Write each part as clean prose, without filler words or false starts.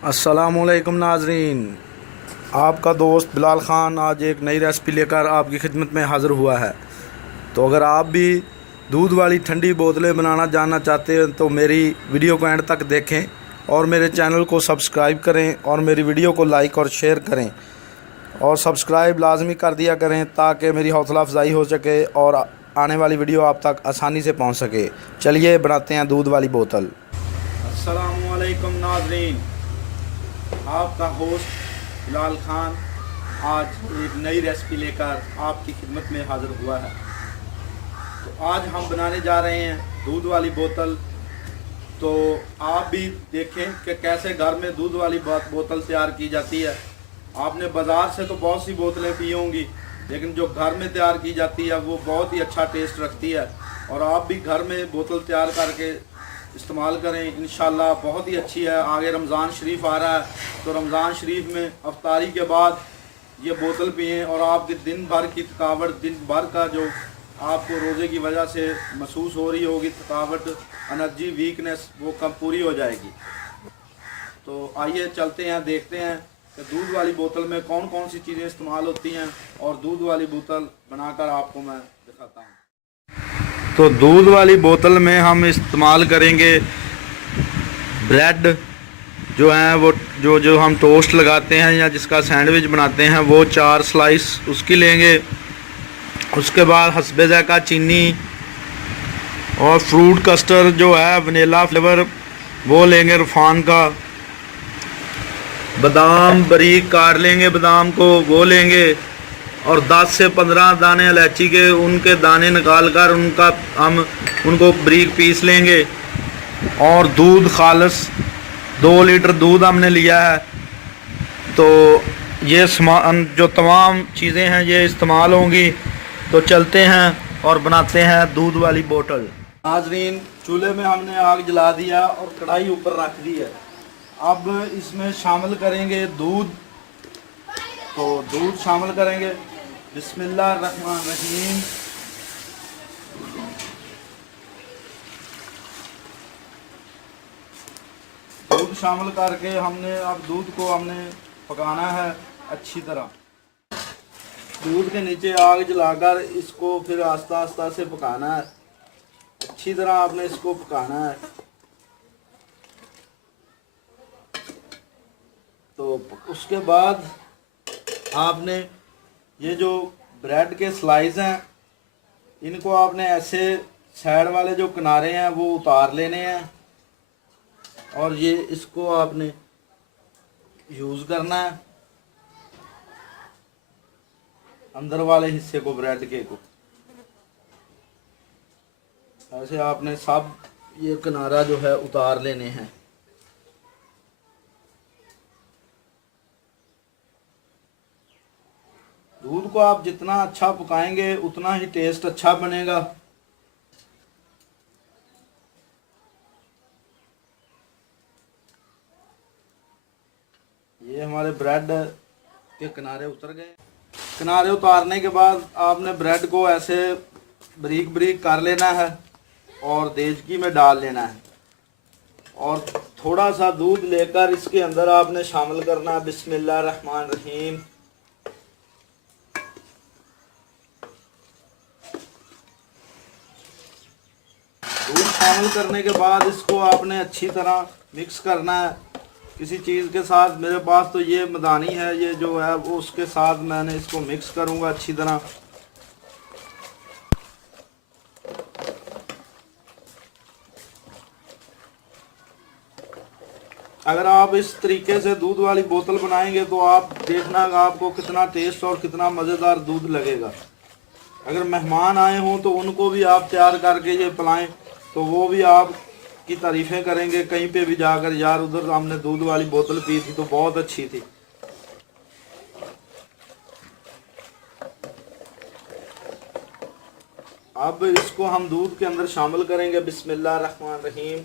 अस्सलामुअलैकुम नाजरीन, आपका दोस्त बिलाल ख़ान आज एक नई रेसिपी लेकर आपकी खिदमत में हाज़िर हुआ है। तो अगर आप भी दूध वाली ठंडी बोतलें बनाना जानना चाहते हैं तो मेरी वीडियो को एंड तक देखें और मेरे चैनल को सब्सक्राइब करें और मेरी वीडियो को लाइक और शेयर करें और सब्सक्राइब लाजमी कर दिया करें ताकि मेरी हौसला अफजाई हो सके और आने वाली वीडियो आप तक आसानी से पहुंच सके। चलिए बनाते हैं दूध वाली बोतल। अस्सलामुअलैकुम नाजरीन, आपका होस्ट बिलाल ख़ान आज एक नई रेसिपी लेकर आपकी खिदमत में हाज़िर हुआ है। तो आज हम बनाने जा रहे हैं दूध वाली बोतल। तो आप भी देखें कि कैसे घर में दूध वाली बोतल तैयार की जाती है। आपने बाज़ार से तो बहुत सी बोतलें पी होंगी, लेकिन जो घर में तैयार की जाती है वो बहुत ही अच्छा टेस्ट रखती है। और आप भी घर में बोतल तैयार करके इस्तेमाल करें, इंशाल्लाह बहुत ही अच्छी है। आगे रमज़ान शरीफ आ रहा है, तो रमज़ान शरीफ में अफ्तारी के बाद ये बोतल पिएँ और आपके दिन भर की थकावट, दिन भर का जो आपको रोज़े की वजह से महसूस हो रही होगी थकावट, एनर्जी, वीकनेस, वो कम पूरी हो जाएगी। तो आइए चलते हैं, देखते हैं कि दूध वाली बोतल में कौन कौन सी चीज़ें इस्तेमाल होती हैं और दूध वाली बोतल बनाकर आपको मैं दिखाता हूँ। तो दूध वाली बोतल में हम इस्तेमाल करेंगे ब्रेड जो हैं, वो जो हम टोस्ट लगाते हैं या जिसका सैंडविच बनाते हैं, वो 4 स्लाइस उसकी लेंगे। उसके बाद हस्बे ज़ायक़ा चीनी और फ्रूट कस्टर्ड जो है वनीला फ्लेवर वो लेंगे, रूफ़ान का। बादाम बारीक काट लेंगे, बादाम को वो लेंगे और 10 से 15 दाने इलायची के, उनके दाने निकाल कर हम उनको बारीक पीस लेंगे। और दूध खालस 2 लीटर दूध हमने लिया है। तो ये सामान जो तमाम चीज़ें हैं ये इस्तेमाल होंगी। तो चलते हैं और बनाते हैं दूध वाली बोतल। नाज़रीन, चूल्हे में हमने आग जला दिया और कढ़ाई ऊपर रख दी है। अब इसमें शामिल करेंगे दूध। तो दूध शामिल करेंगे, बिस्मिल्लाहिर्रहमानिर्रहीम। दूध शामिल करके अब दूध को हमने पकाना है अच्छी तरह। दूध के नीचे आग जलाकर इसको फिर आस्ता आस्ता से पकाना है, अच्छी तरह आपने इसको पकाना है। तो उसके बाद आपने ये जो ब्रेड के स्लाइस हैं, इनको आपने ऐसे साइड वाले जो किनारे हैं वो उतार लेने हैं और ये इसको आपने यूज़ करना है, अंदर वाले हिस्से को, ब्रेड के को ऐसे आपने सब ये किनारा जो है उतार लेने हैं। दूध को आप जितना अच्छा पकाएंगे उतना ही टेस्ट अच्छा बनेगा। ये हमारे ब्रेड के किनारे उतर गए। किनारे उतारने के बाद आपने ब्रेड को ऐसे बारीक बारीक कर लेना है और देचकी में डाल लेना है और थोड़ा सा दूध लेकर इसके अंदर आपने शामिल करना है। बिस्मिल्लाहिर्रहमानिर्रहीम। दूध शामिल करने के बाद इसको आपने अच्छी तरह मिक्स करना है किसी चीज़ के साथ। मेरे पास तो ये मदानी है, ये जो है वो उसके साथ मैंने इसको मिक्स करूँगा अच्छी तरह। अगर आप इस तरीके से दूध वाली बोतल बनाएंगे तो आप देखना आपको कितना टेस्ट और कितना मज़ेदार दूध लगेगा। अगर मेहमान आए हों तो उनको भी आप तैयार करके ये पिलाएं तो वो भी आपकी तारीफ़ें करेंगे कहीं पे भी जाकर, यार उधर हमने दूध वाली बोतल पी थी तो बहुत अच्छी थी। अब इसको हम दूध के अंदर शामिल करेंगे। बिस्मिल्लाहिर्रहमानिर्रहीम।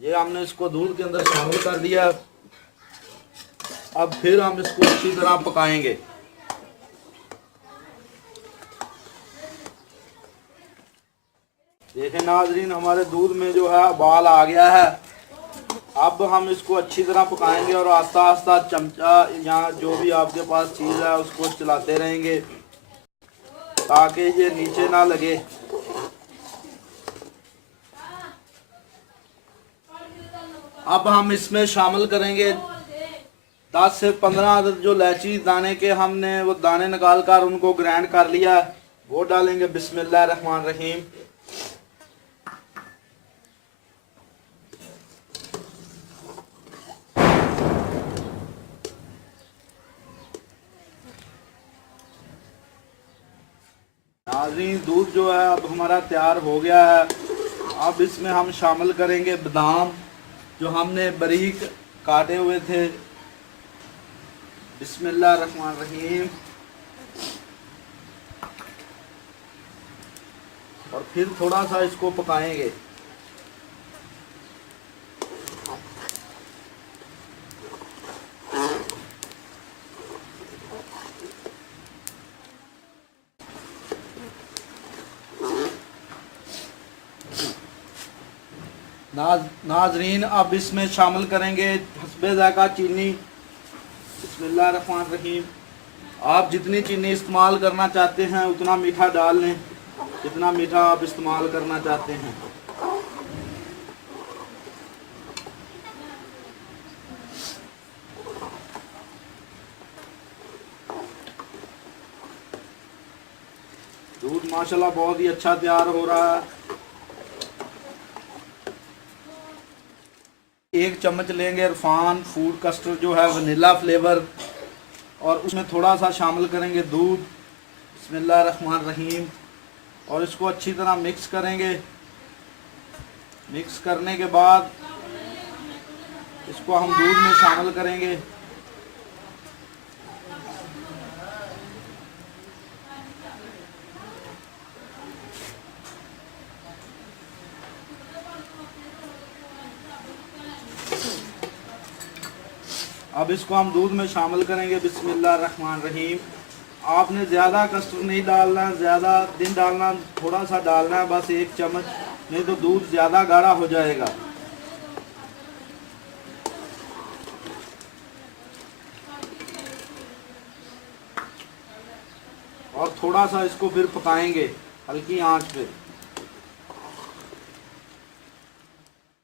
ये हमने इसको दूध के अंदर शामिल कर दिया। अब फिर हम इसको अच्छी तरह पकाएंगे। देखें नाजरीन, हमारे दूध में जो है उबाल आ गया है अब हम इसको अच्छी तरह पकाएंगे और आस्ता आस्ता चमचा या जो भी आपके पास चीज़ है उसको चलाते रहेंगे ताकि ये नीचे ना लगे। अब हम इसमें शामिल करेंगे 10 से 15 अदद जो इलायची दाने के हमने वो दाने निकाल कर उनको ग्राइंड कर लिया, वो डालेंगे। बिस्मिल्लाह रहमान रहीम। नाज़रीन, दूध जो है अब हमारा तैयार हो गया है। अब इसमें हम शामिल करेंगे बादाम जो हमने बारीक काटे हुए थे। बिस्मिल्लाह रहमान रहीम। और फिर थोड़ा सा इसको पकाएंगे। नाजरीन, अब इसमें शामिल करेंगे हस्बे ज़ायक़ा चीनी। बिस्मिल्लाह रहमान रहीम। आप जितनी चीनी इस्तेमाल करना चाहते हैं उतना मीठा डाल लें, जितना मीठा आप इस्तेमाल करना चाहते हैं। दूध माशाल्लाह बहुत ही अच्छा तैयार हो रहा है। 1 चम्मच लेंगे इरफान फूड कस्टर्ड जो है वनीला फ्लेवर, और उसमें थोड़ा सा शामिल करेंगे दूध। बिस्मिल्लाह रहमान रहीम। और इसको अच्छी तरह मिक्स करेंगे। मिक्स करने के बाद इसको हम दूध में शामिल करेंगे। अब इसको हम दूध में शामिल करेंगे। बिस्मिल्लाह रहमान रहीम। आपने ज़्यादा कस्टर्ड नहीं डालना, ज़्यादा दिन डालना, थोड़ा सा डालना है बस 1 चम्मच, नहीं तो दूध ज़्यादा गाढ़ा हो जाएगा। और थोड़ा सा इसको फिर पकाएंगे हल्की आंच पे।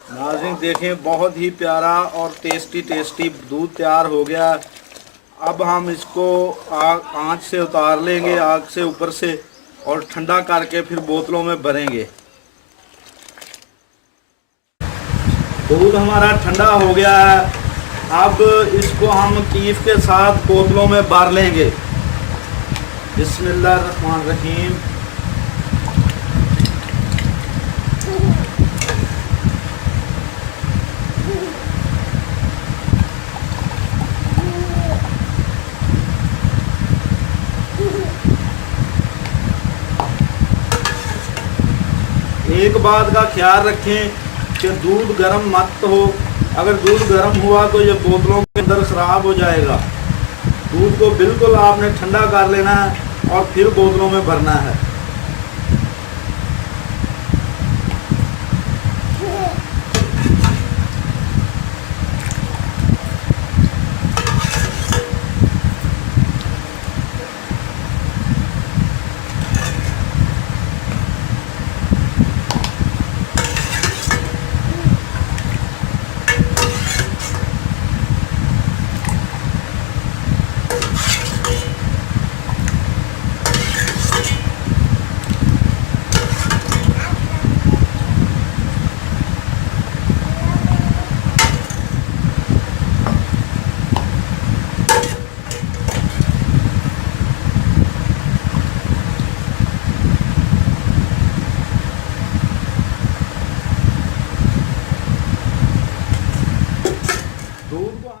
नाज़रीन देखें, बहुत ही प्यारा और टेस्टी दूध तैयार हो गया। अब हम इसको आंच से उतार लेंगे, आग से ऊपर से, और ठंडा करके फिर बोतलों में भरेंगे। दूध हमारा ठंडा हो गया है। अब इसको हम कीफ के साथ बोतलों में भर लेंगे। बिस्मिल्लाह रहमान रहीम। एक बात का ख्याल रखें कि दूध गर्म मत हो। अगर दूध गर्म हुआ तो ये बोतलों के अंदर ख़राब हो जाएगा। दूध को बिल्कुल आपने ठंडा कर लेना है और फिर बोतलों में भरना है।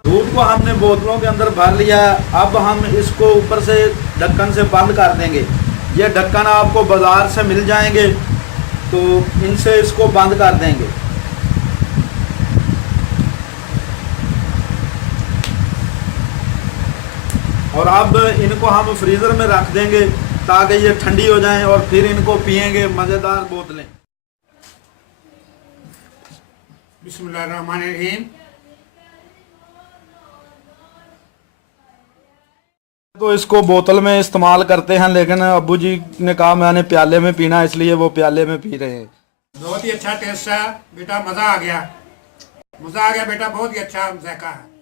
दूध को हमने बोतलों के अंदर भर लिया। अब हम इसको ऊपर से ढक्कन से बंद कर देंगे। ये ढक्कन आपको बाज़ार से मिल जाएंगे, तो इनसे इसको बंद कर देंगे। और अब इनको हम फ्रीज़र में रख देंगे ताकि ये ठंडी हो जाएं और फिर इनको पिएंगे। मज़ेदार बोतलें। बिस्मिल्लाहिर्रहमानिर्रहीम। तो इसको बोतल में इस्तेमाल करते हैं, लेकिन अब्बू जी ने कहा मैंने प्याले में पीना, इसलिए वो प्याले में पी रहे हैं। बहुत ही अच्छा टेस्ट है बेटा, मज़ा आ गया, मज़ा आ गया बेटा, बहुत ही अच्छा जायका है।